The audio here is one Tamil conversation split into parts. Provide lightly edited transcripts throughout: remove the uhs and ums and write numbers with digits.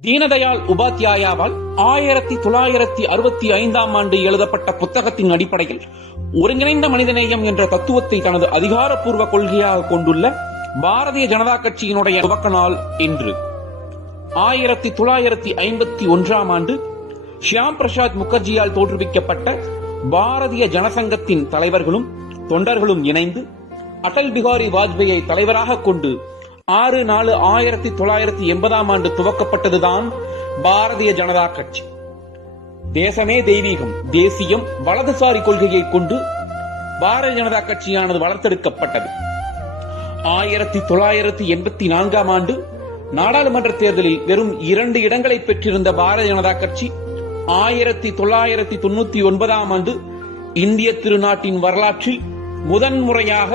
தீனதயாள் உபாத்யாயாவால் 1965 எழுதப்பட்ட புத்தகத்தின் அடிப்படையில் ஒருங்கிணைந்த மனிதநேயம் என்ற தத்துவத்தை தனது அதிகாரப்பூர்வ கொள்கையாக கொண்டுள்ள பாரதிய ஜனதா கட்சியினுடைய துவக்க நாள் இன்று. 1951 ஷியாம் பிரசாத் முகர்ஜியால் தோற்றுவிக்கப்பட்ட பாரதிய ஜனசங்கத்தின் தலைவர்களும் தொண்டர்களும் இணைந்து அடல் பிகாரி வாஜ்பேயை தலைவராக கொண்டு 6/4/1980 துவக்கப்பட்டதுதான் பாரதிய ஜனதா கட்சி. தேசமே தெய்வீகம், தேசியம், வலதுசாரி கொள்கையை கொண்டு பாரதிய ஜனதா கட்சியானது வளர்த்தெடுக்கப்பட்டது. 1984 நாடாளுமன்ற தேர்தலில் வெறும் 2 இடங்களை பெற்றிருந்த பாரதிய ஜனதா கட்சி 1999 இந்திய திருநாட்டின் வரலாற்றில் முதன்முறையாக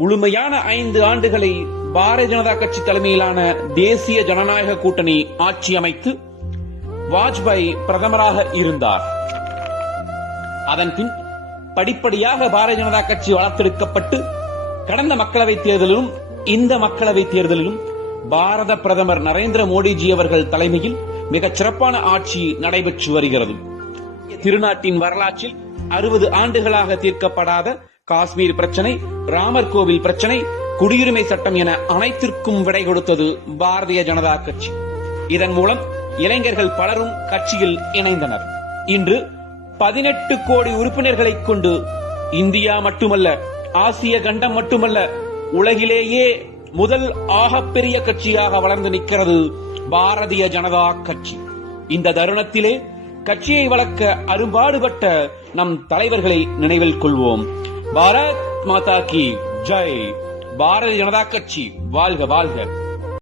முழுமையான 5 ஆண்டுகளை பாரதிய ஜனதா கட்சி தலைமையிலான தேசிய ஜனநாயக கூட்டணி ஆட்சி அமைத்து வாஜ்பாய் பிரதமராக இருந்தார். அதன்பின் படிப்படியாக பாரதிய ஜனதா கட்சி வளர்த்தெடுக்கப்பட்டு கடந்த மக்களவைத் தேர்தலிலும் இந்த மக்களவைத் தேர்தலிலும் பாரத பிரதமர் நரேந்திர மோடிஜி அவர்கள் தலைமையில் மிகச் சிறப்பான ஆட்சி நடைபெற்று வருகிறது. திருநாட்டின் வரலாற்றில் 60 ஆண்டுகளாக தீர்க்கப்படாத காஷ்மீர் பிரச்சனை, ராமர் கோவில் பிரச்சனை, குடியுரிமை சட்டம் என அனைத்திற்கும் விடை கொடுத்தது பாரதிய ஜனதா கட்சி. இதன் மூலம் இளைஞர்கள் பலரும் கட்சியில் இணைந்தனர். இன்று 18 கோடி உறுப்பினர்களை கொண்டு இந்தியா மட்டுமல்ல, ஆசிய கண்டம் மட்டுமல்ல, உலகிலேயே முதல் ஆகப்பெரிய கட்சியாக வளர்ந்து நிற்கிறது பாரதிய ஜனதா கட்சி. இந்த தருணத்திலே கட்சியை வளர்க்க அரும்பாடுபட்ட நம் தலைவர்களை நினைவில் கொள்வோம். பாரத் மாதா கி ஜெய். பாரதிய ஜனதா கட்சி வாழ்க வாழ்க.